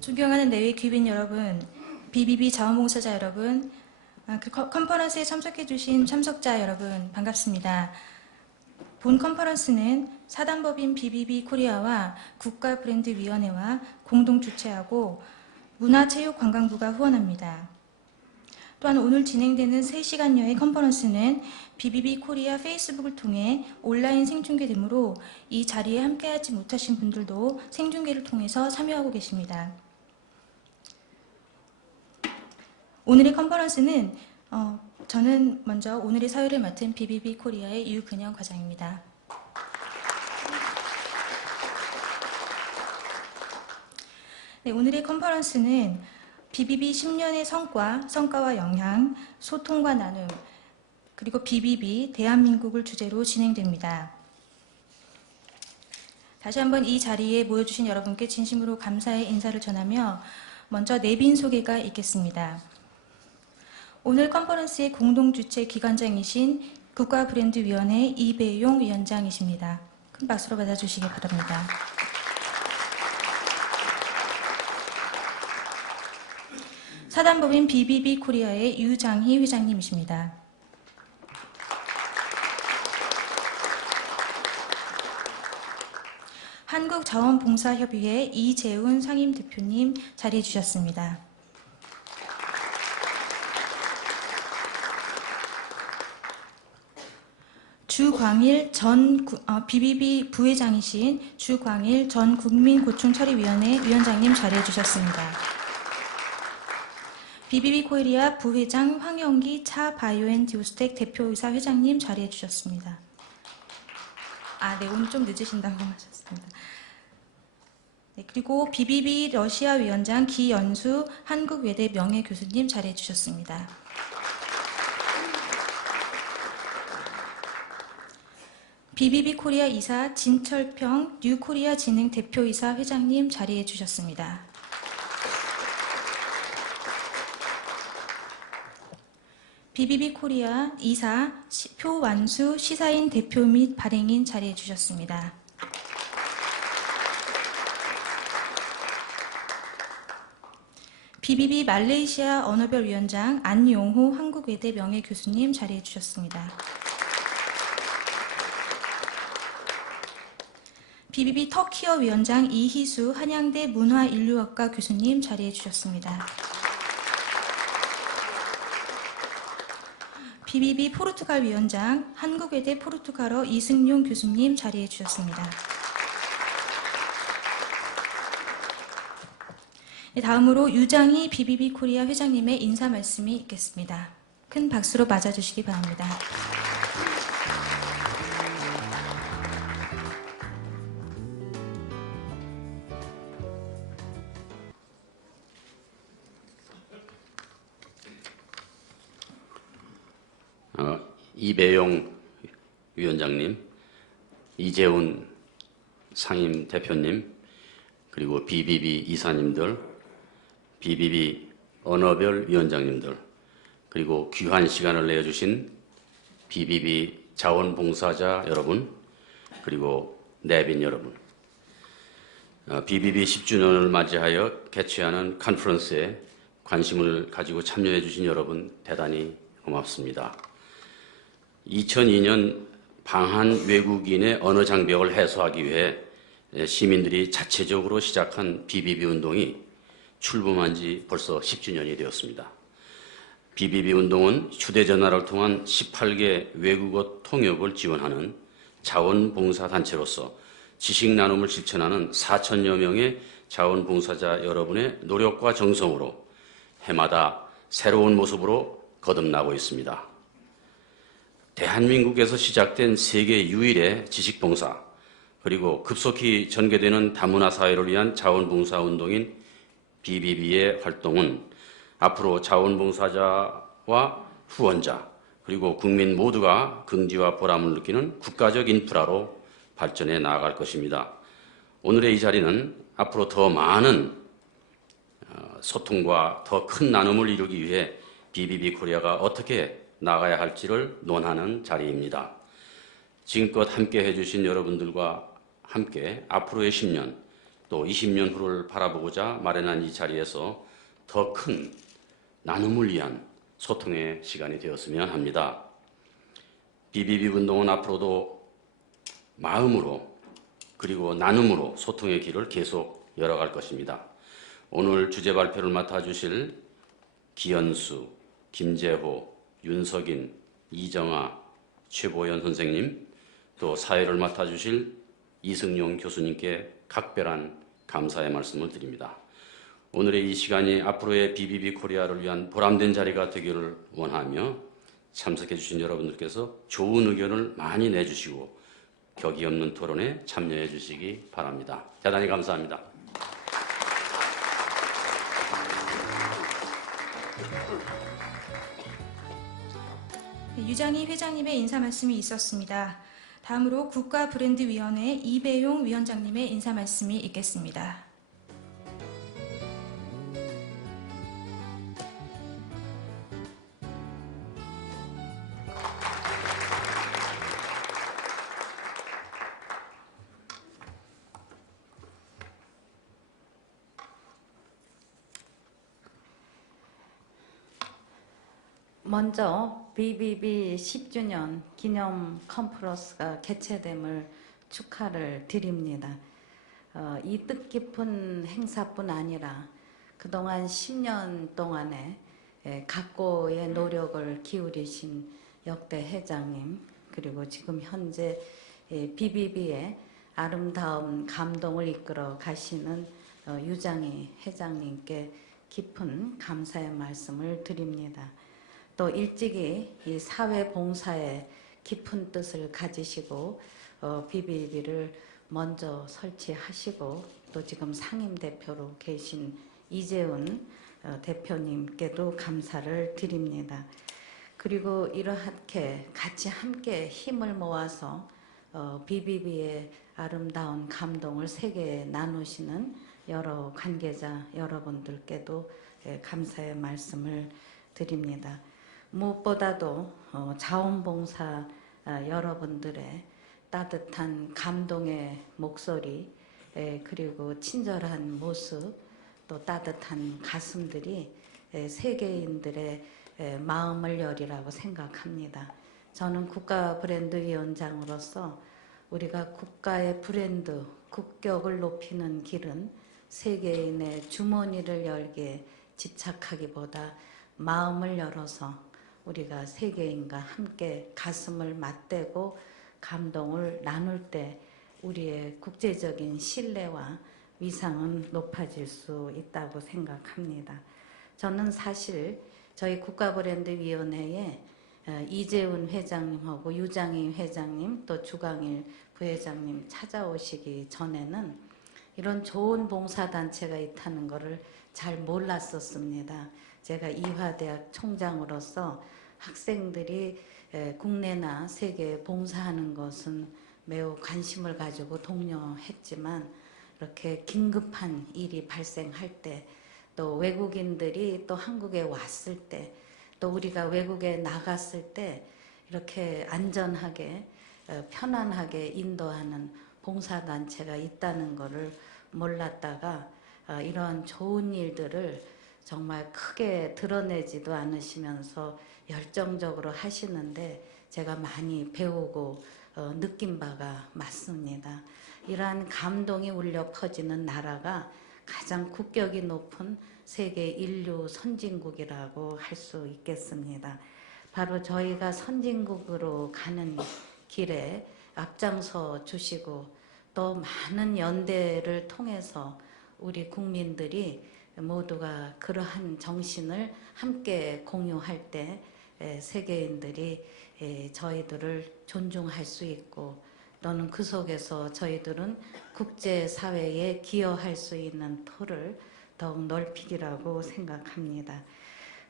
존경하는 내외 귀빈 여러분, BBB 자원봉사자 여러분, 컨퍼런스에 참석해주신 참석자 여러분 반갑습니다. 본 컨퍼런스는 사단법인 BBB 코리아와 국가브랜드위원회와 공동 주최하고 문화체육관광부가 후원합니다. 또한 오늘 진행되는 3시간여의 컨퍼런스는 BBB 코리아 페이스북을 통해 온라인 생중계되므로 이 자리에 함께하지 못하신 분들도 생중계를 통해서 참여하고 계십니다. 오늘의 컨퍼런스는 저는 먼저 오늘의 사회를 맡은 BBB 코리아의 유근영 과장입니다. 네, 오늘의 컨퍼런스는 BBB 10년의 성과와 영향, 소통과 나눔, 그리고 BBB 대한민국을 주제로 진행됩니다. 다시 한번 이 자리에 모여주신 여러분께 진심으로 감사의 인사를 전하며 먼저 내빈 소개가 있겠습니다. 오늘 컨퍼런스의 공동주최 기관장이신 국가브랜드위원회 이배용 위원장이십니다. 큰 박수로 받아주시기 바랍니다. 사단법인 BBB 코리아의 유장희 회장님이십니다. 한국자원봉사협의회 이재훈 상임대표님 자리해 주셨습니다. 주광일 BBB 부회장이신 주광일 전 국민고충처리위원회 위원장님 자리해 주셨습니다. BBB 코리아 부회장 황영기 차바이오앤디오스텍 대표이사 회장님 자리해 주셨습니다. 네, 오늘 좀 늦으신다고 하셨습니다. 네, 그리고 BBB 러시아 위원장 기연수 한국외대 명예교수님 자리해 주셨습니다. BBB 코리아 이사 진철평 뉴코리아 진흥 대표이사 회장님 자리해 주셨습니다. BBB 코리아 이사 표완수 시사인 대표 및 발행인 자리해 주셨습니다. BBB 말레이시아 언어별 위원장 안용호 한국외대 명예교수님 자리해 주셨습니다. BBB 터키어 위원장 이희수 한양대 문화인류학과 교수님 자리해 주셨습니다. BBB 포르투갈 위원장 한국외대 포르투갈어 이승용 교수님 자리해 주셨습니다. 네, 다음으로 유장희 BBB 코리아 회장님의 인사 말씀이 있겠습니다. 큰 박수로 맞아주시기 바랍니다. 이배용 위원장님, 이재훈 상임 대표님, 그리고 BBB 이사님들, BBB 언어별 위원장님들, 그리고 귀한 시간을 내주신 BBB 자원봉사자 여러분, 그리고 내빈 여러분, BBB 10주년을 맞이하여 개최하는 컨퍼런스에 관심을 가지고 참여해 주신 여러분 대단히 고맙습니다. 2002년 방한 외국인의 언어 장벽을 해소하기 위해 시민들이 자체적으로 시작한 BBB 운동이 출범한 지 벌써 10주년이 되었습니다. BBB 운동은 휴대전화를 통한 18개 외국어 통역을 지원하는 자원봉사단체로서 지식 나눔을 실천하는 4천여 명의 자원봉사자 여러분의 노력과 정성으로 해마다 새로운 모습으로 거듭나고 있습니다. 대한민국에서 시작된 세계 유일의 지식봉사, 그리고 급속히 전개되는 다문화 사회를 위한 자원봉사 운동인 BBB의 활동은 앞으로 자원봉사자와 후원자, 그리고 국민 모두가 긍지와 보람을 느끼는 국가적 인프라로 발전해 나아갈 것입니다. 오늘의 이 자리는 앞으로 더 많은 소통과 더 큰 나눔을 이루기 위해 BBB 코리아가 어떻게 나가야 할지를 논하는 자리입니다. 지금껏 함께 해주신 여러분들과 함께 앞으로의 10년 또 20년 후를 바라보고자 마련한 이 자리에서 더 큰 나눔을 위한 소통의 시간이 되었으면 합니다. BBB 운동은 앞으로도 마음으로 그리고 나눔으로 소통의 길을 계속 열어갈 것입니다. 오늘 주제 발표를 맡아주실 기현수, 김재호, 윤석인, 이정아, 최보연 선생님, 또 사회를 맡아주실 이승용 교수님께 각별한 감사의 말씀을 드립니다. 오늘의 이 시간이 앞으로의 BBB 코리아를 위한 보람된 자리가 되기를 원하며 참석해 주신 여러분들께서 좋은 의견을 많이 내주시고 격이 없는 토론에 참여해 주시기 바랍니다. 대단히 감사합니다. 유장희 회장님의 인사 말씀이 있었습니다. 다음으로 국가브랜드위원회 이배용 위원장님의 인사 말씀이 있겠습니다. 먼저 BBB 10주년 기념 컨퍼런스가 개최됨을 축하를 드립니다. 이 뜻깊은 행사뿐 아니라 그동안 10년 동안에 각고의 노력을 기울이신 역대 회장님, 그리고 지금 현재 BBB의 아름다운 감동을 이끌어 가시는 유장희 회장님께 깊은 감사의 말씀을 드립니다. 또 일찍이 이 사회 봉사에 깊은 뜻을 가지시고 BBB를 먼저 설치하시고 또 지금 상임 대표로 계신 이재훈 대표님께도 감사를 드립니다. 그리고 이렇게 같이 함께 힘을 모아서 BBB의 아름다운 감동을 세계에 나누시는 여러 관계자 여러분들께도 감사의 말씀을 드립니다. 무엇보다도 자원봉사 여러분들의 따뜻한 감동의 목소리, 그리고 친절한 모습, 또 따뜻한 가슴들이 세계인들의 마음을 열이라고 생각합니다. 저는 국가브랜드위원장으로서 우리가 국가의 브랜드, 국격을 높이는 길은 세계인의 주머니를 열기에 집착하기보다 마음을 열어서 우리가 세계인과 함께 가슴을 맞대고 감동을 나눌 때 우리의 국제적인 신뢰와 위상은 높아질 수 있다고 생각합니다. 저는 사실 저희 국가브랜드위원회에 이재훈 회장님하고 유장희 회장님 또 주강일 부회장님 찾아오시기 전에는 이런 좋은 봉사단체가 있다는 것을 잘 몰랐었습니다. 제가 이화대학 총장으로서 학생들이 국내나 세계에 봉사하는 것은 매우 관심을 가지고 독려했지만 이렇게 긴급한 일이 발생할 때 또 외국인들이 또 한국에 왔을 때 또 우리가 외국에 나갔을 때 이렇게 안전하게 편안하게 인도하는 봉사단체가 있다는 것을 몰랐다가 이런 좋은 일들을 정말 크게 드러내지도 않으시면서 열정적으로 하시는데 제가 많이 배우고 느낀 바가 맞습니다. 이러한 감동이 울려 퍼지는 나라가 가장 국격이 높은 세계 인류 선진국이라고 할 수 있겠습니다. 바로 저희가 선진국으로 가는 길에 앞장서 주시고 또 많은 연대를 통해서 우리 국민들이 모두가 그러한 정신을 함께 공유할 때 세계인들이 저희들을 존중할 수 있고 또는 그 속에서 저희들은 국제사회에 기여할 수 있는 틀을 더욱 넓히리라고 생각합니다.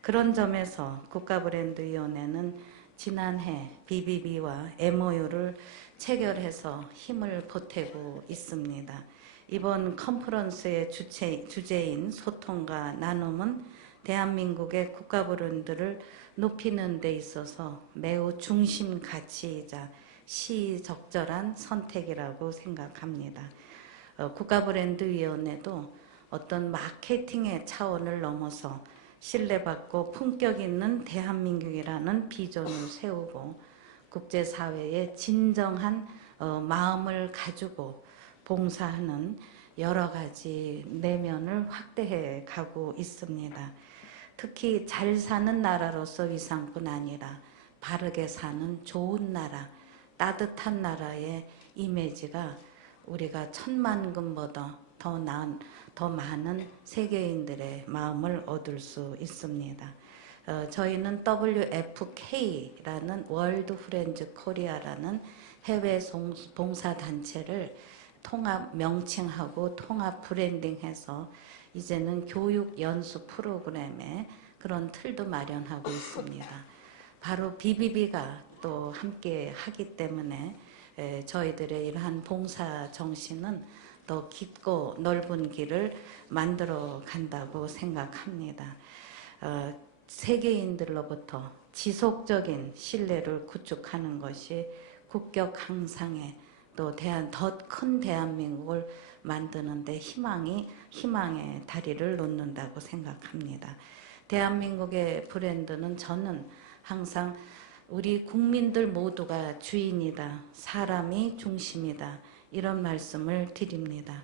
그런 점에서 국가브랜드위원회는 지난해 BBB와 MOU를 체결해서 힘을 보태고 있습니다. 이번 컨퍼런스의 주제인 소통과 나눔은 대한민국의 국가브랜드를 높이는 데 있어서 매우 중심 가치이자 시적절한 선택이라고 생각합니다. 국가브랜드위원회도 어떤 마케팅의 차원을 넘어서 신뢰받고 품격 있는 대한민국이라는 비전을 세우고 국제사회에 진정한 마음을 가지고 봉사하는 여러 가지 내면을 확대해 가고 있습니다. 특히 잘 사는 나라로서 위상뿐 아니라 바르게 사는 좋은 나라, 따뜻한 나라의 이미지가 우리가 천만금보다 더 많은 세계인들의 마음을 얻을 수 있습니다. 저희는 WFK라는 월드 프렌즈 코리아라는 해외 봉사단체를 통합 명칭하고 통합 브랜딩해서 이제는 교육 연수 프로그램에 그런 틀도 마련하고 있습니다. 바로 BBB가 또 함께 하기 때문에 저희들의 이러한 봉사 정신은 더 깊고 넓은 길을 만들어 간다고 생각합니다. 세계인들로부터 지속적인 신뢰를 구축하는 것이 국격 향상에 또 더 큰 대한민국을 만드는데 희망의 다리를 놓는다고 생각합니다. 대한민국의 브랜드는 저는 항상 우리 국민들 모두가 주인이다. 사람이 중심이다. 이런 말씀을 드립니다.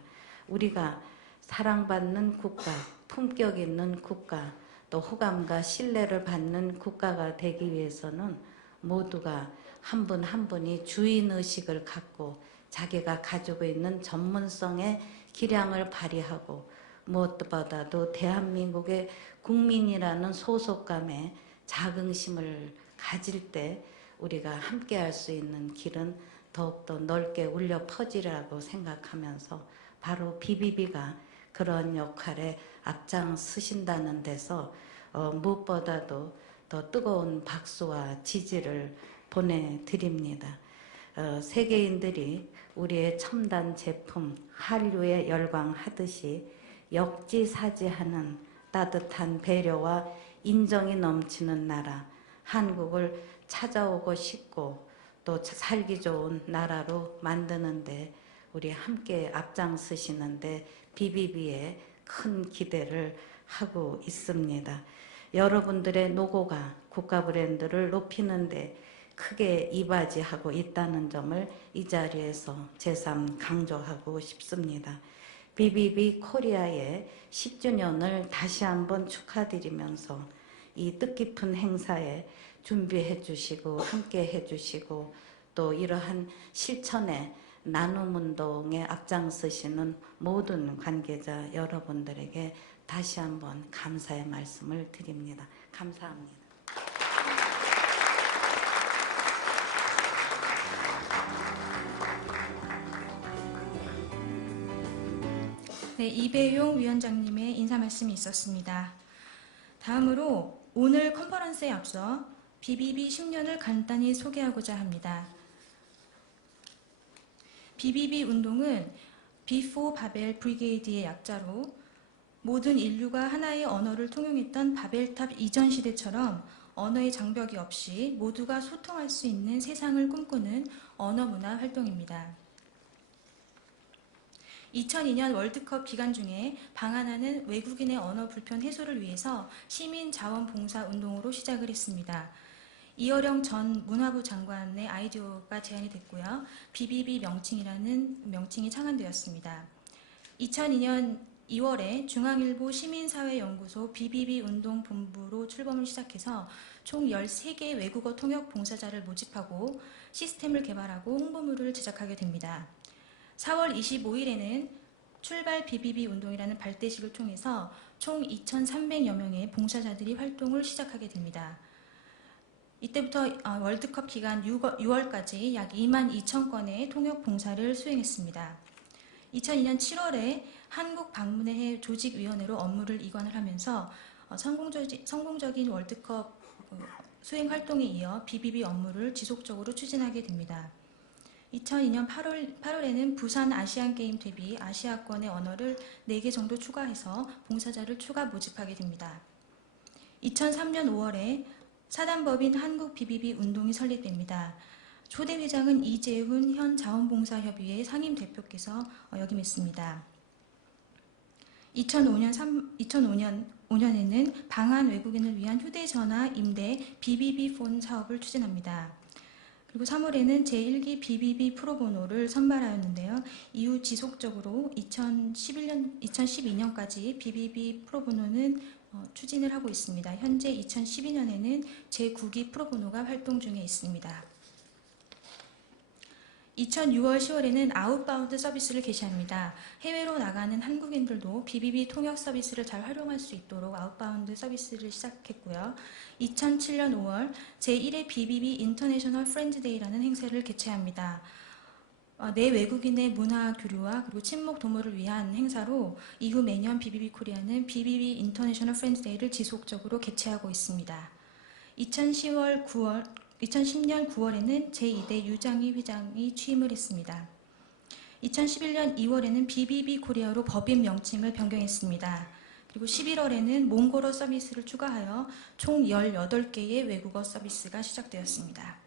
우리가 사랑받는 국가, 품격 있는 국가, 또 호감과 신뢰를 받는 국가가 되기 위해서는 모두가 한 분 한 분이 주인의식을 갖고 자기가 가지고 있는 전문성의 기량을 발휘하고 무엇보다도 대한민국의 국민이라는 소속감에 자긍심을 가질 때 우리가 함께 할 수 있는 길은 더욱더 넓게 울려 퍼지라고 생각하면서 바로 BBB가 그런 역할에 앞장서신다는 데서 무엇보다도 더 뜨거운 박수와 지지를 보내드립니다. 세계인들이 우리의 첨단 제품 한류에 열광하듯이 역지사지하는 따뜻한 배려와 인정이 넘치는 나라 한국을 찾아오고 싶고 또 살기 좋은 나라로 만드는데 우리 함께 앞장서시는데 BBB에 큰 기대를 하고 있습니다. 여러분들의 노고가 국가 브랜드를 높이는데 크게 이바지하고 있다는 점을 이 자리에서 재삼 강조하고 싶습니다. BBB 코리아의 10주년을 다시 한번 축하드리면서 이 뜻깊은 행사에 준비해 주시고 함께 해 주시고 또 이러한 실천에 나눔 운동에 앞장서시는 모든 관계자 여러분들에게 다시 한번 감사의 말씀을 드립니다. 감사합니다. 네, 이배용 위원장님의 인사 말씀이 있었습니다. 다음으로 오늘 컨퍼런스에 앞서 BBB 10년을 간단히 소개하고자 합니다. BBB 운동은 Before 바벨 브리게이드의 약자로 모든 인류가 하나의 언어를 통용했던 바벨탑 이전 시대처럼 언어의 장벽이 없이 모두가 소통할 수 있는 세상을 꿈꾸는 언어문화 활동입니다. 2002년 월드컵 기간 중에 방한하는 외국인의 언어 불편 해소를 위해서 시민 자원봉사 운동으로 시작을 했습니다. 이어령 전 문화부 장관의 아이디어가 제안이 됐고요. BBB 명칭이라는 명칭이 창안되었습니다. 2002년 2월에 중앙일보 시민사회연구소 BBB 운동본부로 출범을 시작해서 총 13개의 외국어 통역 봉사자를 모집하고 시스템을 개발하고 홍보물을 제작하게 됩니다. 4월 25일에는 출발 BBB 운동이라는 발대식을 통해서 총 2,300여 명의 봉사자들이 활동을 시작하게 됩니다. 이때부터 월드컵 기간 6월까지 약 22,000건의 통역 봉사를 수행했습니다. 2002년 7월에 한국 방문회 조직위원회로 업무를 이관을 하면서 성공적인 월드컵 수행 활동에 이어 BBB 업무를 지속적으로 추진하게 됩니다. 2002년 8월에는 부산 아시안게임 대비 아시아권의 언어를 4개 정도 추가해서 봉사자를 추가 모집하게 됩니다. 2003년 5월에 사단법인 한국 BBB 운동이 설립됩니다. 초대 회장은 이재훈 현 자원봉사협의회 상임대표께서 역임했습니다. 2005년에는 방한 외국인을 위한 휴대전화 임대 BBB 폰 사업을 추진합니다. 그리고 3월에는 제1기 BBB 프로보노를 선발하였는데요. 이후 지속적으로 2012년까지 BBB 프로보노는 추진을 하고 있습니다. 현재 2012년에는 제9기 프로보노가 활동 중에 있습니다. 2006월 10월에는 아웃바운드 서비스를 개시합니다. 해외로 나가는 한국인들도 BBB 통역 서비스를 잘 활용할 수 있도록 아웃바운드 서비스를 시작했고요. 2007년 5월 제1회 BBB 인터내셔널 프렌즈데이라는 행사를 개최합니다. 내 외국인의 문화 교류와 그리고 친목 도모를 위한 행사로 이후 매년 BBB 코리아는 BBB 인터내셔널 프렌즈데이를 지속적으로 개최하고 있습니다. 2010년 9월에는 제2대 유장희 회장이 취임을 했습니다. 2011년 2월에는 BBB 코리아로 법인 명칭을 변경했습니다. 그리고 11월에는 몽골어 서비스를 추가하여 총 18개의 외국어 서비스가 시작되었습니다.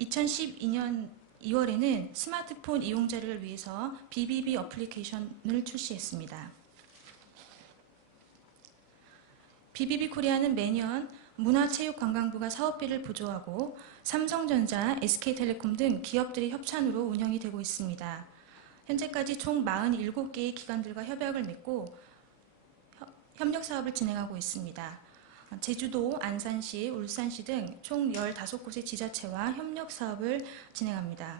2012년 2월에는 스마트폰 이용자를 위해서 BBB 어플리케이션을 출시했습니다. BBB 코리아는 매년 문화체육관광부가 사업비를 보조하고 삼성전자, SK텔레콤 등 기업들의 협찬으로 운영이 되고 있습니다. 현재까지 총 47개의 기관들과 협약을 맺고 협력 사업을 진행하고 있습니다. 제주도, 안산시, 울산시 등 총 15곳의 지자체와 협력 사업을 진행합니다.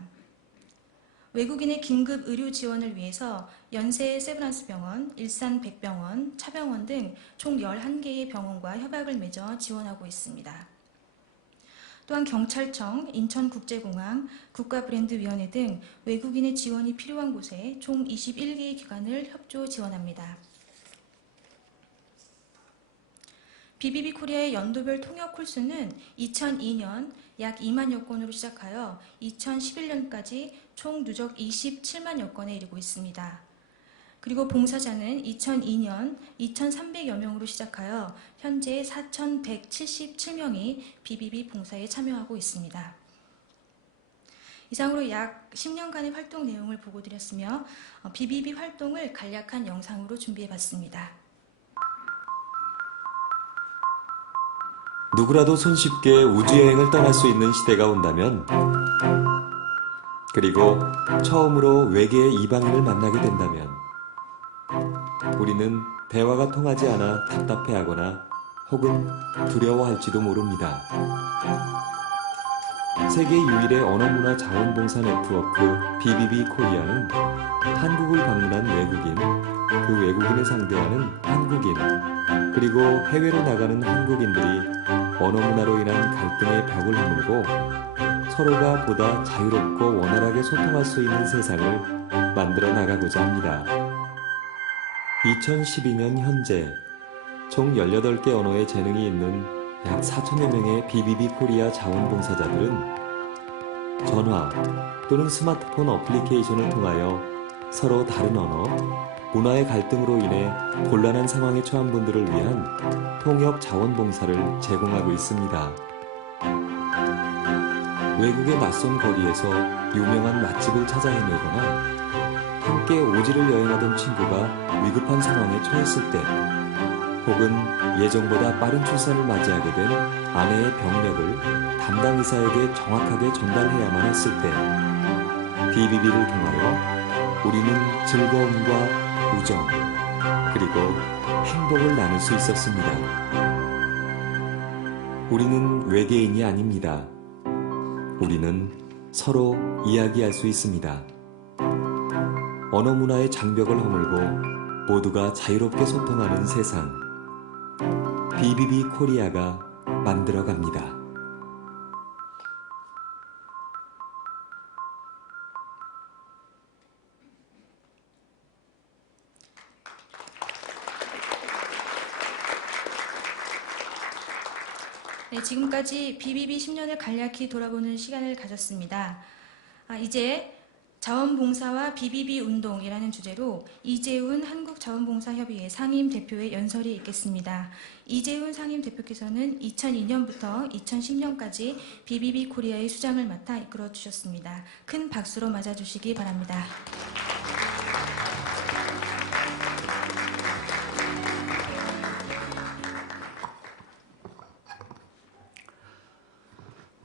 외국인의 긴급 의료 지원을 위해서 연세 세브란스 병원, 일산 백병원, 차병원 등 총 11개의 병원과 협약을 맺어 지원하고 있습니다. 또한 경찰청, 인천국제공항, 국가브랜드위원회 등 외국인의 지원이 필요한 곳에 총 21개의 기관을 협조 지원합니다. BBB 코리아의 연도별 통역 콜수는 2002년 약 2만여 건으로 시작하여 2011년까지 총 누적 27만여 건에 이르고 있습니다. 그리고 봉사자는 2002년 2,300여 명으로 시작하여 현재 4,177명이 BBB 봉사에 참여하고 있습니다. 이상으로 약 10년간의 활동 내용을 보고드렸으며 BBB 활동을 간략한 영상으로 준비해봤습니다. 누구라도 손쉽게 우주여행을 떠날 수 있는 시대가 온다면, 그리고 처음으로 외계의 이방인을 만나게 된다면, 우리는 대화가 통하지 않아 답답해하거나 혹은 두려워할지도 모릅니다. 세계 유일의 언어문화 자원봉사 네트워크 BBB 코리아는 한국을 방문한 외국인, 그 외국인을 상대하는 한국인, 그리고 해외로 나가는 한국인들이 언어문화로 인한 갈등의 벽을 허물고 서로가 보다 자유롭고 원활하게 소통할 수 있는 세상을 만들어 나가고자 합니다. 2012년 현재 총 18개 언어의 재능이 있는 약 4천여 명의 BBB 코리아 자원봉사자들은 전화 또는 스마트폰 어플리케이션을 통하여 서로 다른 언어, 문화의 갈등으로 인해 곤란한 상황에 처한 분들을 위한 통역 자원봉사를 제공하고 있습니다. 외국의 낯선 거리에서 유명한 맛집을 찾아 헤매거나 함께 오지를 여행하던 친구가 위급한 상황에 처했을 때, 혹은 예정보다 빠른 출산을 맞이하게 된 아내의 병력을 담당 의사에게 정확하게 전달해야만 했을 때, BBB를 통하여 우리는 즐거움과 우정, 그리고 행복을 나눌 수 있었습니다. 우리는 외계인이 아닙니다. 우리는 서로 이야기할 수 있습니다. 언어 문화의 장벽을 허물고 모두가 자유롭게 소통하는 세상, BBB 코리아가 만들어갑니다. 네, 지금까지 BBB 10년을 간략히 돌아보는 시간을 가졌습니다. 이제 자원봉사와 BBB 운동이라는 주제로 이재훈 한국자원봉사협의회 상임대표의 연설이 있겠습니다. 이재훈 상임대표께서는 2002년부터 2010년까지 BBB 코리아의 수장을 맡아 이끌어 주셨습니다. 큰 박수로 맞아주시기 바랍니다.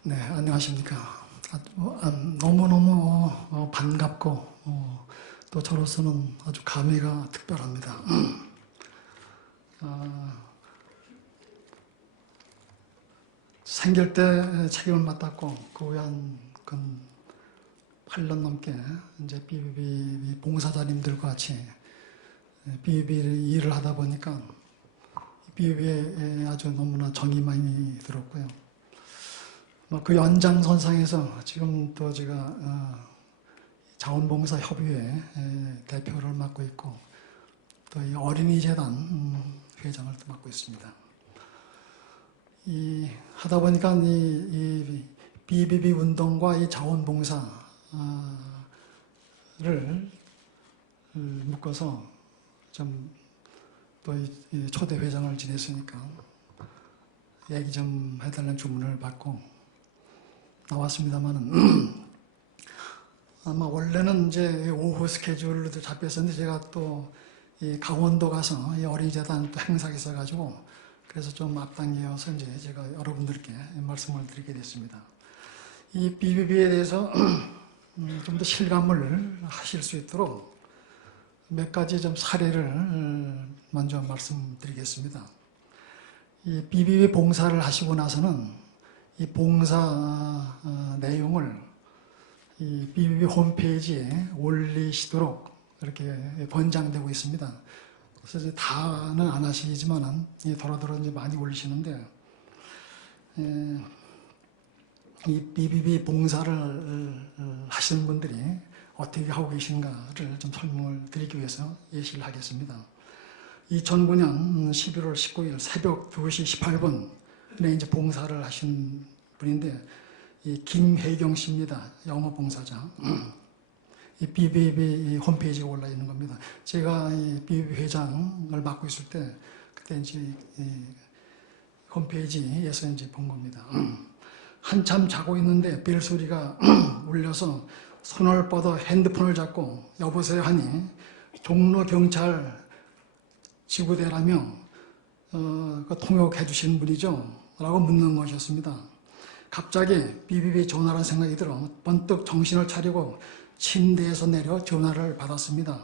네, 안녕하십니까. 너무너무 반갑고 또 저로서는 아주 감회가 특별합니다. 생길 때 책임을 맡았고 그 후에 한 8년 넘게 이제 BBB 봉사자님들과 같이 BBB 일을 하다 보니까 BBB에 아주 너무나 정이 많이 들었고요. 그 연장선상에서 지금 또 제가 자원봉사협의회 대표를 맡고 있고 또 이 어린이재단 회장을 또 맡고 있습니다. 하다 보니까 이 BBB 운동과 이 자원봉사를 묶어서 좀 또 이 초대 회장을 지냈으니까 얘기 좀 해달라는 주문을 받고 나왔습니다만은 아마 원래는 이제 오후 스케줄로 잡혔었는데 제가 또 이 강원도 가서 이 어린이재단 또 행사가 있어가지고 그래서 좀 앞당겨서 이제 제가 여러분들께 말씀을 드리게 됐습니다. 이 BBB에 대해서 좀 더 실감을 하실 수 있도록 몇 가지 좀 사례를 먼저 말씀드리겠습니다. 이 BBB 봉사를 하시고 나서는 이 봉사 내용을 이 BBB 홈페이지에 올리시도록 이렇게 번장되고 있습니다. 그래서 이제 다는 안 하시지만은 도로도로 이제 많이 올리시는데 이 BBB 봉사를 하시는 분들이 어떻게 하고 계신가를 좀 설명을 드리기 위해서 예시를 하겠습니다. 2009년 11월 19일 새벽 2시 18분에 이제 봉사를 하신 분인데 이 김혜경 씨입니다. 영어 봉사자. 이 BBB 홈페이지에 올라 있는 겁니다. 제가 이 BBB 회장을 맡고 있을 때 그때 이제 이 홈페이지에서 이제 본 겁니다. 한참 자고 있는데 벨 소리가 울려서 손을 뻗어 핸드폰을 잡고 여보세요 하니 종로 경찰 지구대라며 통역해 주신 분이죠? 라고 묻는 것이었습니다. 갑자기 BBB 전화라는 생각이 들어 번뜩 정신을 차리고 침대에서 내려 전화를 받았습니다.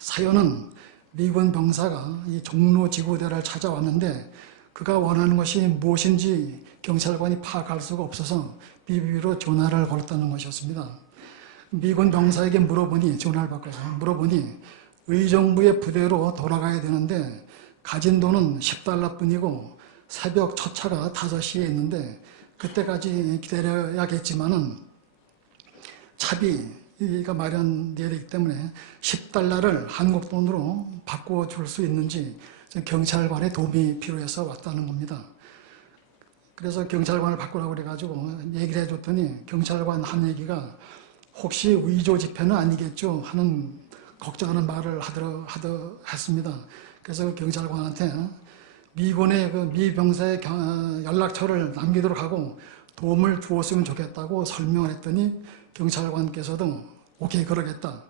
사연은 미군 병사가 이 종로 지구대를 찾아왔는데 그가 원하는 것이 무엇인지 경찰관이 파악할 수가 없어서 BBB로 전화를 걸었다는 것이었습니다. 미군 병사에게 전화를 바꿔서 물어보니 의정부의 부대로 돌아가야 되는데 가진 돈은 $10뿐이고 새벽 첫 차가 5시에 있는데 그때까지 기다려야겠지만은 차비가 마련되어야 되기 때문에 $10를 한국 돈으로 바꿔줄 수 있는지 경찰관의 도움이 필요해서 왔다는 겁니다. 그래서 경찰관을 바꾸라고 그래가지고 얘기를 해줬더니 경찰관 한 얘기가 혹시 위조 지폐는 아니겠죠 하는 걱정하는 말을 했습니다. 그래서 경찰관한테 미군의 미 병사의 연락처를 남기도록 하고 도움을 주었으면 좋겠다고 설명을 했더니 경찰관께서도 오케이 그러겠다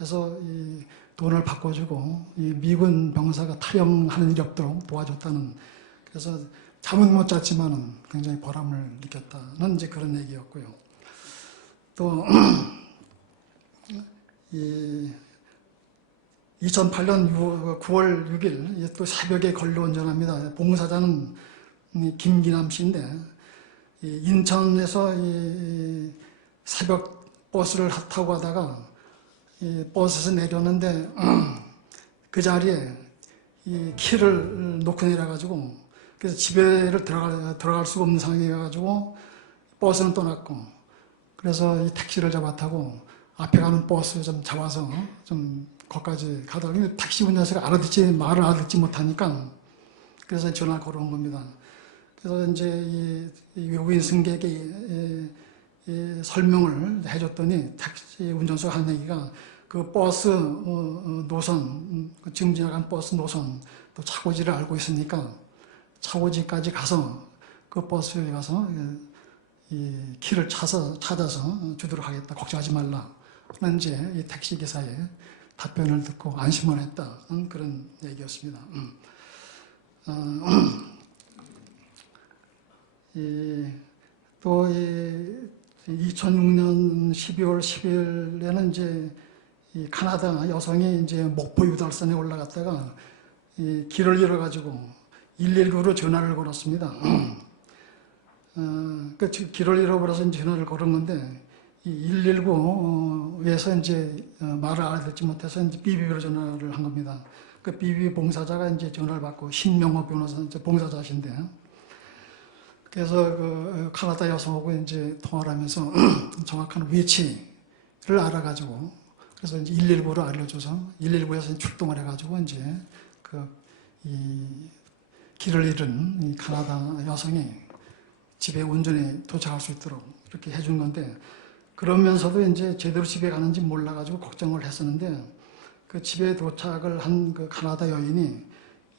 해서 이 돈을 바꿔주고 이 미군 병사가 탈영하는 일이 없도록 도와줬다는, 그래서 잠은 못 잤지만은 굉장히 보람을 느꼈다는 이제 그런 얘기였고요. 또 2008년 9월 6일 또 새벽에 걸려온 전화입니다. 봉사자는 김기남 씨인데 인천에서 새벽 버스를 타고 가다가 버스에서 내렸는데 그 자리에 키를 놓고 내려가지고 그래서 집에를 들어갈 수가 없는 상황이어가지고 버스는 떠났고 그래서 이 택시를 잡아 타고 앞에 가는 버스 좀 잡아서 좀 거기까지 가다가 택시 운전사가 말을 알아듣지 못하니까 그래서 전화를 걸어온 겁니다. 그래서 이제 이 외국인 승객이 설명을 해줬더니 택시 운전사가 하는 얘기가 그 버스 노선, 지금 지나간 버스 노선, 또 차고지를 알고 있으니까 차고지까지 가서 그 버스에 가서 이 길을 찾아서 주도록 하겠다. 걱정하지 말라. 는 이제 이 택시 기사의 답변을 듣고 안심을 했다는 그런 얘기였습니다. 또 2006년 12월 10일에는 이제 이 카나다 여성이 이제 목포 유달산에 올라갔다가 이 길을 잃어가지고 119로 전화를 걸었습니다. 그 길을 잃어버려서 전화를 걸은 건데 이 119에서 이제 말을 알아듣지 못해서 이제 BBB로 전화를 한 겁니다. 그 BBB 봉사자가 이제 전화를 받고 신명호 변호사 이제 봉사자신데 그래서 그 카나다 여성하고 이제 통화를 하면서 정확한 위치를 알아가지고 그래서 이제 119로 알려줘서 119에서 출동을 해가지고 이제 이 길을 잃은 이 카나다 여성이 집에 온전히 도착할 수 있도록 이렇게 해준 건데 그러면서도 이제 제대로 집에 가는지 몰라가지고 걱정을 했었는데 그 집에 도착을 한 그 카나다 여인이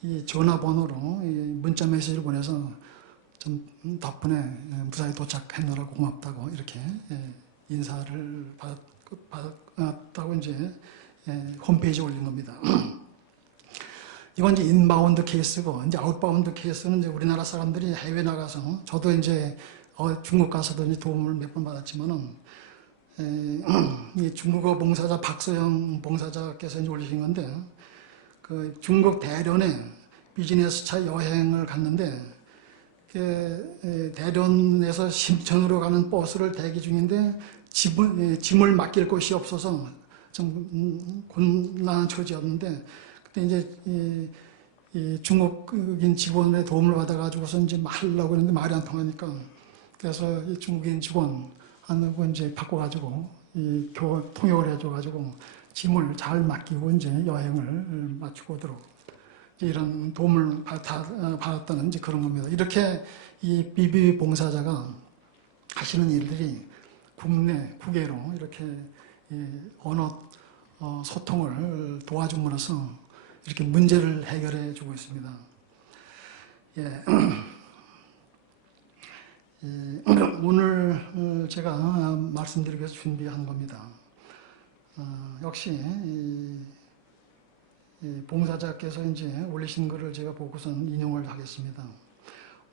이 전화번호로 이 문자 메시지를 보내서 좀 덕분에 무사히 도착했노라고 고맙다고 이렇게 인사를 받았다고 이제 홈페이지에 올린 겁니다. 이건 이제 인바운드 케이스고 이제 아웃바운드 케이스는 이제 우리나라 사람들이 해외 나가서 저도 이제 중국 가서도 이제 도움을 몇 번 받았지만은 이 중국어 봉사자 박소영 봉사자께서 이제 올리신 건데 그 중국 대련에 비즈니스 차 여행을 갔는데 대련에서 심천으로 가는 버스를 대기 중인데 짐을 맡길 곳이 없어서 좀 곤란한 처지였는데 그때 이제 이 중국인 직원의 도움을 받아가지고서 이제 하려고 했는데 말이 안 통하니까 그래서 이 중국인 직원하고 이제 바꿔가지고 이 통역을 해줘가지고 짐을 잘 맡기고 이제 여행을 마치고 오도록 이런 도움을 받았다는 이제 그런 겁니다. 이렇게 이 BBB 봉사자가 하시는 일들이 국외로 이렇게 언어 소통을 도와줌으로써 이렇게 문제를 해결해 주고 있습니다. 예. 오늘 제가 말씀드리기 위해서 준비한 겁니다. 역시 봉사자께서 이제 올리신 글을 제가 보고선 인용을 하겠습니다.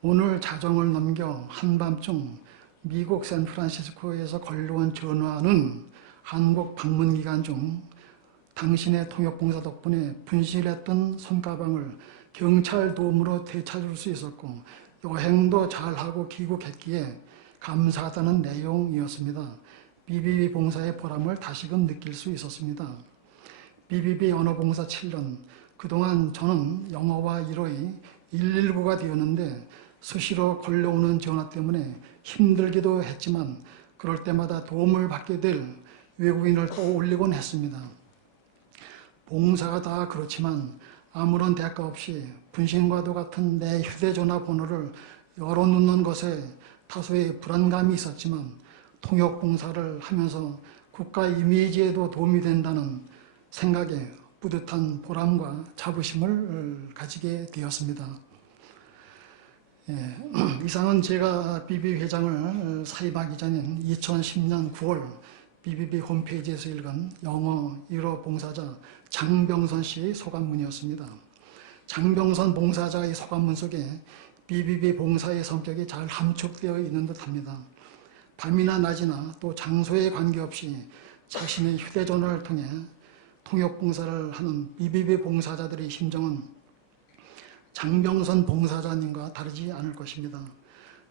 오늘 자정을 넘겨 한밤중 미국 샌프란시스코에서 걸려온 전화는 한국 방문 기간 중 당신의 통역 봉사 덕분에 분실했던 손가방을 경찰 도움으로 되찾을 수 있었고 여행도 잘하고 귀국했기에 감사하다는 내용이었습니다. BBB 봉사의 보람을 다시금 느낄 수 있었습니다. BBB 언어봉사 7년, 그동안 저는 영어와 일어이 119가 되었는데 수시로 걸려오는 전화 때문에 힘들기도 했지만 그럴 때마다 도움을 받게 될 외국인을 떠올리곤 했습니다. 봉사가 다 그렇지만 아무런 대가 없이 분신과도 같은 내 휴대전화 번호를 열어놓는 것에 다소의 불안감이 있었지만 통역봉사를 하면서 국가 이미지에도 도움이 된다는 생각에 뿌듯한 보람과 자부심을 가지게 되었습니다. 예, 이상은 제가 BBB 회장을 사임하기 전인 2010년 9월 BBB 홈페이지에서 읽은 영어 1호 봉사자 장병선 씨의 소감문이었습니다. 장병선 봉사자의 소감문 속에 BBB 봉사의 성격이 잘 함축되어 있는 듯합니다. 밤이나 낮이나 또 장소에 관계없이 자신의 휴대전화를 통해 통역봉사를 하는 BBB 봉사자들의 심정은 장병선 봉사자님과 다르지 않을 것입니다.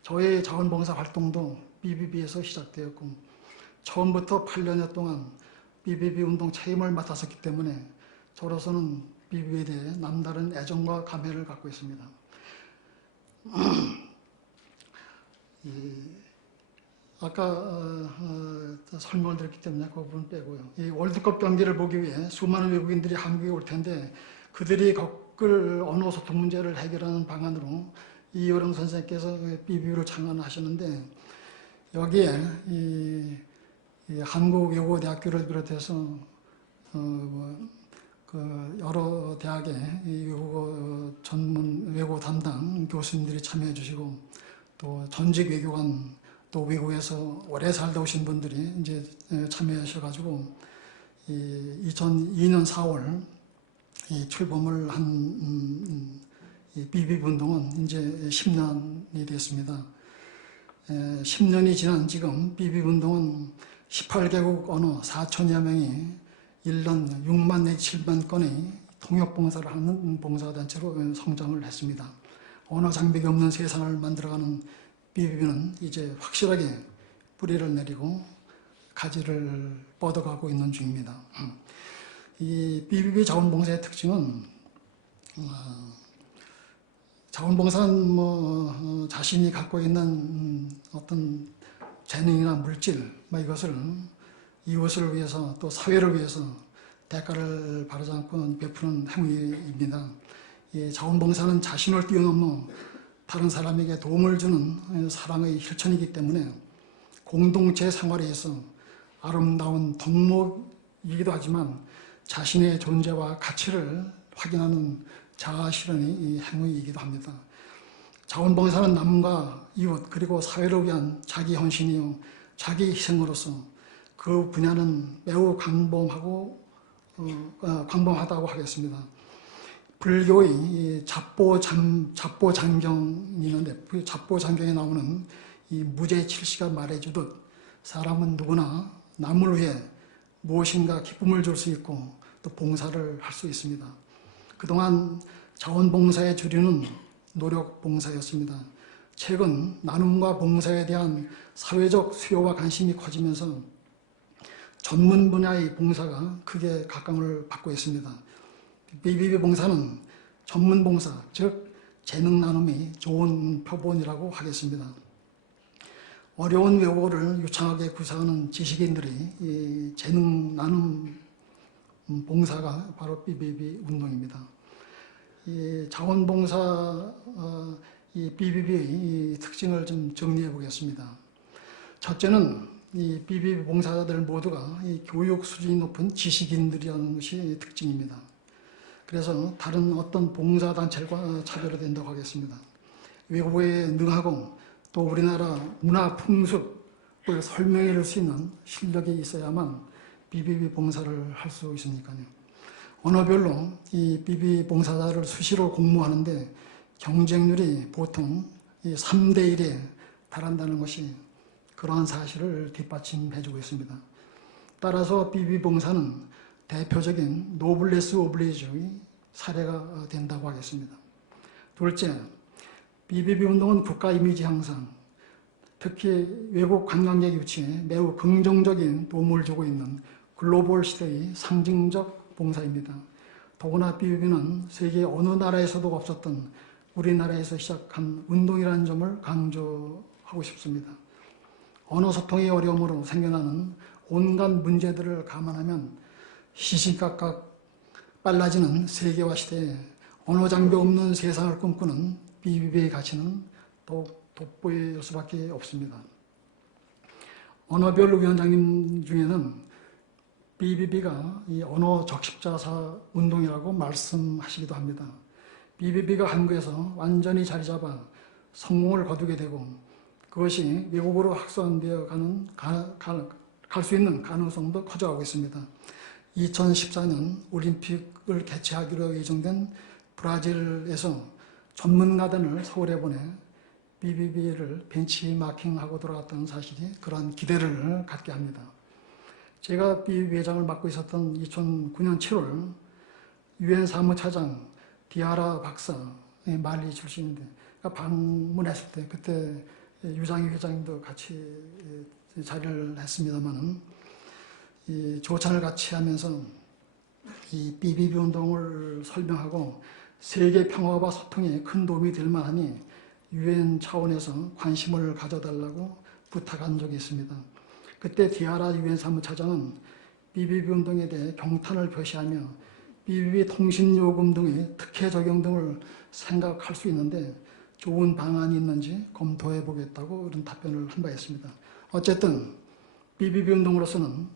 저의 자원봉사 활동도 BBB에서 시작되었고 처음부터 8년여 동안 BBB 운동 책임을 맡았었기 때문에 저로서는 BBB에 대해 남다른 애정과 감회를 갖고 있습니다. 아까 설명을 드렸기 때문에 그 부분 빼고요. 이 월드컵 경기를 보기 위해 수많은 외국인들이 한국에 올 텐데 그들이 겪을 언어 소통 문제를 해결하는 방안으로 이효령 선생님께서 BBB를 창안하셨는데 여기에 이 한국외국어대학교를 비롯해서 여러 대학의 이 외국어 전문 외국어 담당 교수님들이 참여해 주시고 또 전직 외교관 또 외국에서 오래 살다 오신 분들이 이제 참여하셔가지고 2002년 4월 이 출범을 한 이 BBB 운동은 이제 10년이 됐습니다. 10년이 지난 지금 BBB 운동은 18개국 언어 4천여 명이 1년 6만 내지 7만 건의 통역 봉사를 하는 봉사단체로 성장을 했습니다. 언어 장벽이 없는 세상을 만들어가는 BBB는 이제 확실하게 뿌리를 내리고 가지를 뻗어가고 있는 중입니다. 이 BBB 자원봉사의 특징은 자원봉사는 자신이 갖고 있는 어떤 재능이나 물질 이것을 이웃을 위해서 또 사회를 위해서 대가를 바라지 않고 베푸는 행위입니다. 이 자원봉사는 자신을 뛰어넘는 다른 사람에게 도움을 주는 사랑의 실천이기 때문에 공동체 생활에서 아름다운 덕목이기도 하지만 자신의 존재와 가치를 확인하는 자아 실현의 이 행위이기도 합니다. 자원봉사는 남과 이웃 그리고 사회를 위한 자기 헌신이요 자기 희생으로서 그 분야는 매우 광범하다고 하겠습니다. 불교의 잡보장경이 있는데 그 잡보장경에 나오는 이 무제칠시가 말해주듯 사람은 누구나 남을 위해 무엇인가 기쁨을 줄 수 있고 또 봉사를 할 수 있습니다. 그동안 자원봉사의 주류는 노력봉사였습니다. 최근 나눔과 봉사에 대한 사회적 수요와 관심이 커지면서 전문 분야의 봉사가 크게 각광을 받고 있습니다. BBB 봉사는 전문 봉사, 즉 재능 나눔이 좋은 표본이라고 하겠습니다. 어려운 외국어를 유창하게 구사하는 지식인들이 이 재능 나눔 봉사가 바로 BBB 운동입니다. 이 자원봉사 이 BBB의 특징을 좀 정리해 보겠습니다. 첫째는 이 BBB 봉사자들 모두가 이 교육 수준이 높은 지식인들이라는 것이 특징입니다. 그래서 다른 어떤 봉사단체과 차별화된다고 하겠습니다. 외국어에 능하고 또 우리나라 문화 풍습을 설명해 줄 수 있는 실력이 있어야만 BBB 봉사를 할 수 있으니까요. 언어별로 이 BBB 봉사자를 수시로 공모하는데 경쟁률이 보통 이 3대 1에 달한다는 것이 그러한 사실을 뒷받침해주고 있습니다. 따라서 BBB 봉사는 대표적인 노블레스 오블리주의 사례가 된다고 하겠습니다. 둘째, BBB 운동은 국가 이미지 향상, 특히 외국 관광객 유치에 매우 긍정적인 도움을 주고 있는 글로벌 시대의 상징적 봉사입니다. 더구나 BBB는 세계 어느 나라에서도 없었던 우리나라에서 시작한 운동이라는 점을 강조하고 싶습니다. 언어 소통의 어려움으로 생겨나는 온갖 문제들을 감안하면 시시각각 빨라지는 세계화 시대에 언어 장벽 없는 세상을 꿈꾸는 BBB의 가치는 더욱 돋보일 수밖에 없습니다. 언어별 위원장님 중에는 BBB가 이 언어 적십자사 운동이라고 말씀하시기도 합니다. BBB가 한국에서 완전히 자리 잡아 성공을 거두게 되고 그것이 외국어로 확산되어 갈 수 있는 가능성도 커져가고 있습니다. 2014년 올림픽을 개최하기로 예정된 브라질에서 전문가단을 서울에 보내 BBB를 벤치마킹하고 돌아갔다는 사실이 그러한 기대를 갖게 합니다. 제가 BBB 회장을 맡고 있었던 2009년 7월 유엔 사무차장 디아라 박사의 말리 출신인데 방문했을 때 그때 유장희 회장님도 같이 자리를 했습니다만은 이 조찬을 같이 하면서 이 BBB 운동을 설명하고 세계 평화와 소통에 큰 도움이 될 만하니 유엔 차원에서 관심을 가져달라고 부탁한 적이 있습니다. 그때 디아라 유엔 사무차장은 BBB 운동에 대해 경탄을 표시하며 BBB 통신 요금 등의 특혜 적용 등을 생각할 수 있는데 좋은 방안이 있는지 검토해 보겠다고 이런 답변을 한 바 있습니다. 어쨌든 BBB 운동으로서는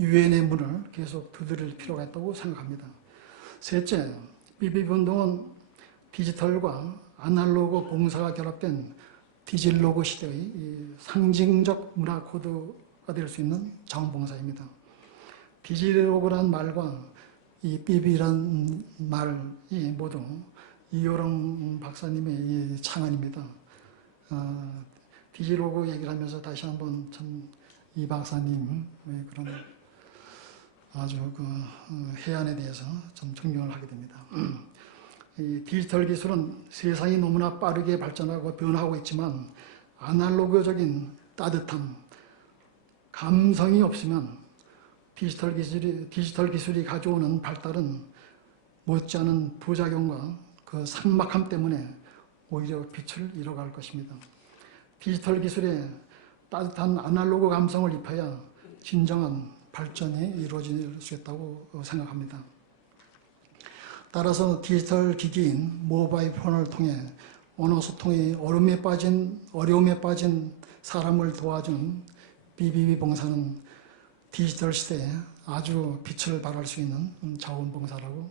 유엔의 문을 계속 두드릴 필요가 있다고 생각합니다. 셋째, BBB 운동은 디지털과 아날로그 봉사가 결합된 디질로그 시대의 이 상징적 문화 코드가 될 수 있는 자원봉사입니다. 디질로그란 말과 이 BBB란 말이 모두 이효령 박사님의 이 창안입니다. 디질로그 얘기를 하면서 다시 한번 참 이 박사님의 그런 아주 그 해안에 대해서 좀 존경을 하게 됩니다. 이 디지털 기술은 세상이 너무나 빠르게 발전하고 변화하고 있지만 아날로그적인 따뜻함, 감성이 없으면 디지털 기술이 가져오는 발달은 못지않은 부작용과 그 삭막함 때문에 오히려 빛을 잃어갈 것입니다. 디지털 기술에 따뜻한 아날로그 감성을 입혀야 진정한 발전이 이루어질 수 있다고 생각합니다. 따라서 디지털 기기인 모바일 폰을 통해 언어 소통이 어려움에 빠진 사람을 도와준 BBB 봉사는 디지털 시대에 아주 빛을 발할 수 있는 자원봉사라고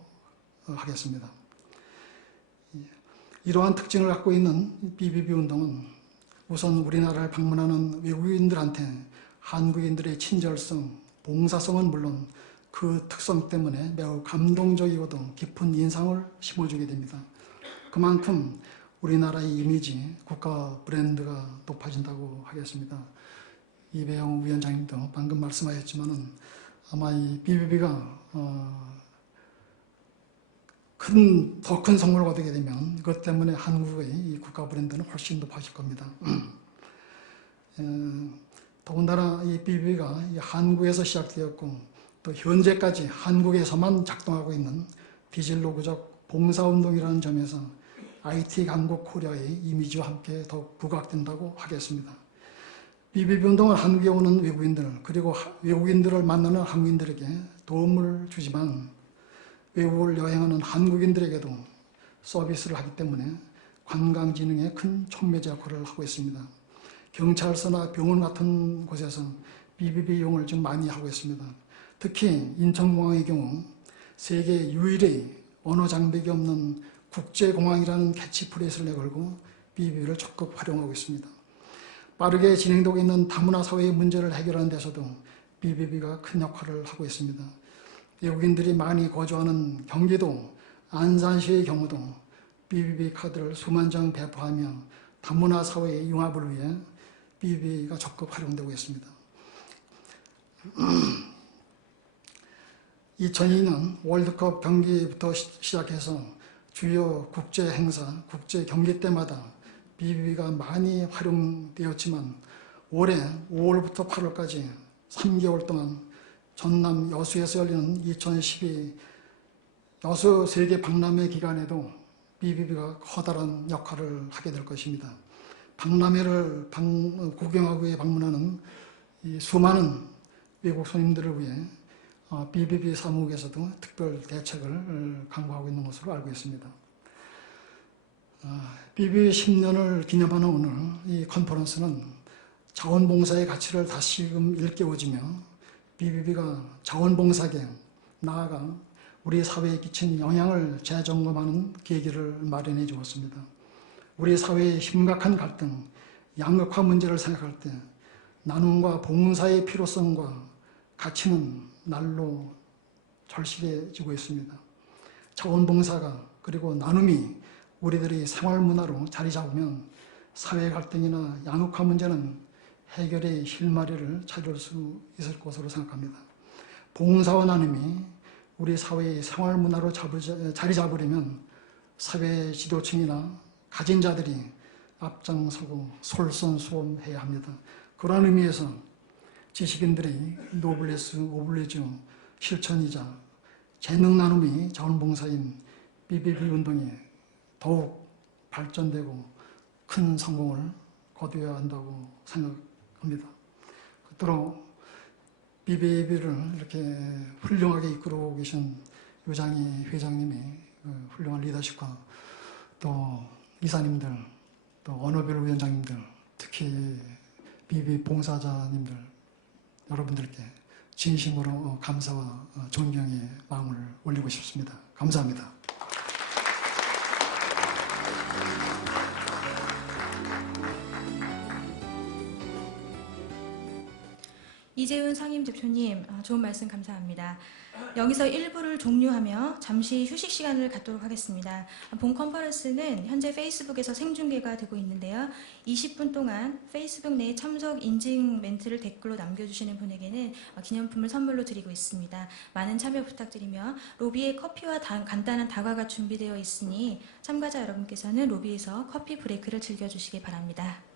하겠습니다. 이러한 특징을 갖고 있는 BBB 운동은 우선 우리나라를 방문하는 외국인들한테 한국인들의 친절성, 봉사성은 물론 그 특성 때문에 매우 감동적이고도 깊은 인상을 심어주게 됩니다. 그만큼 우리나라의 이미지, 국가 브랜드가 높아진다고 하겠습니다. 이배영 위원장님도 방금 말씀하셨지만은 아마 이 BBB가 더 큰 성공을 거두게 되면 이것 때문에 한국의 이 국가 브랜드는 훨씬 높아질 겁니다. 더군다나 이 BBB가 한국에서 시작되었고 또 현재까지 한국에서만 작동하고 있는 디질로그적 봉사운동이라는 점에서 IT 강국 코리아의 이미지와 함께 더욱 부각된다고 하겠습니다. BBB 운동은 한국에 오는 외국인들 그리고 외국인들을 만나는 한국인들에게 도움을 주지만 외국을 여행하는 한국인들에게도 서비스를 하기 때문에 관광 진흥에 큰 촉매제 역할을 하고 있습니다. 경찰서나 병원 같은 곳에서 BBB 이용을 좀 많이 하고 있습니다. 특히 인천공항의 경우 세계 유일의 언어 장벽이 없는 국제공항이라는 캐치프레이즈를 내걸고 BBB를 적극 활용하고 있습니다. 빠르게 진행되고 있는 다문화 사회의 문제를 해결하는 데서도 BBB가 큰 역할을 하고 있습니다. 외국인들이 많이 거주하는 경기도 안산시의 경우도 BBB 카드를 수만 장 배포하며 다문화 사회의 융합을 위해 BBB가 적극 활용되고 있습니다. 2002년 월드컵 경기부터 시작해서 주요 국제 행사, 국제 경기 때마다 BBB가 많이 활용되었지만 올해 5월부터 8월까지 3개월 동안 전남 여수에서 열리는 2012 여수 세계 박람회 기간에도 BBB가 커다란 역할을 하게 될 것입니다. 박람회를 구경하기 위해 방문하는 이 수많은 외국 손님들을 위해 BBB 사무국에서도 특별 대책을 강구하고 있는 것으로 알고 있습니다. BBB 10년을 기념하는 오늘 이 컨퍼런스는 자원봉사의 가치를 다시금 일깨워지며 BBB가 자원봉사계 나아가 우리 사회에 끼친 영향을 재점검하는 계기를 마련해 주었습니다. 우리 사회의 심각한 갈등, 양극화 문제를 생각할 때 나눔과 봉사의 필요성과 가치는 날로 절실해지고 있습니다. 자원봉사가 그리고 나눔이 우리들의 생활문화로 자리 잡으면 사회 갈등이나 양극화 문제는 해결의 실마리를 찾을 수 있을 것으로 생각합니다. 봉사와 나눔이 우리 사회의 생활문화로 자리 잡으려면 사회 지도층이나 가진 자들이 앞장서고 솔선수범해야 합니다. 그러한 의미에서 지식인들의 노블레스 오블리주 실천이자 재능 나눔이 자원봉사인 BBB 운동이 더욱 발전되고 큰 성공을 거두어야 한다고 생각합니다. 그토록 BBB를 이렇게 훌륭하게 이끌어오고 계신 유장희 회장님이 훌륭한 리더십과 또 이사님들, 또 언어별 위원장님들, 특히 BBB 봉사자님들 여러분들께 진심으로 감사와 존경의 마음을 올리고 싶습니다. 감사합니다. 이재훈 상임대표님, 좋은 말씀 감사합니다. 여기서 1부를 종료하며 잠시 휴식 시간을 갖도록 하겠습니다. 본 컨퍼런스는 현재 페이스북에서 생중계가 되고 있는데요. 20분 동안 페이스북 내 참석 인증 멘트를 댓글로 남겨주시는 분에게는 기념품을 선물로 드리고 있습니다. 많은 참여 부탁드리며 로비에 커피와 간단한 다과가 준비되어 있으니 참가자 여러분께서는 로비에서 커피 브레이크를 즐겨주시기 바랍니다.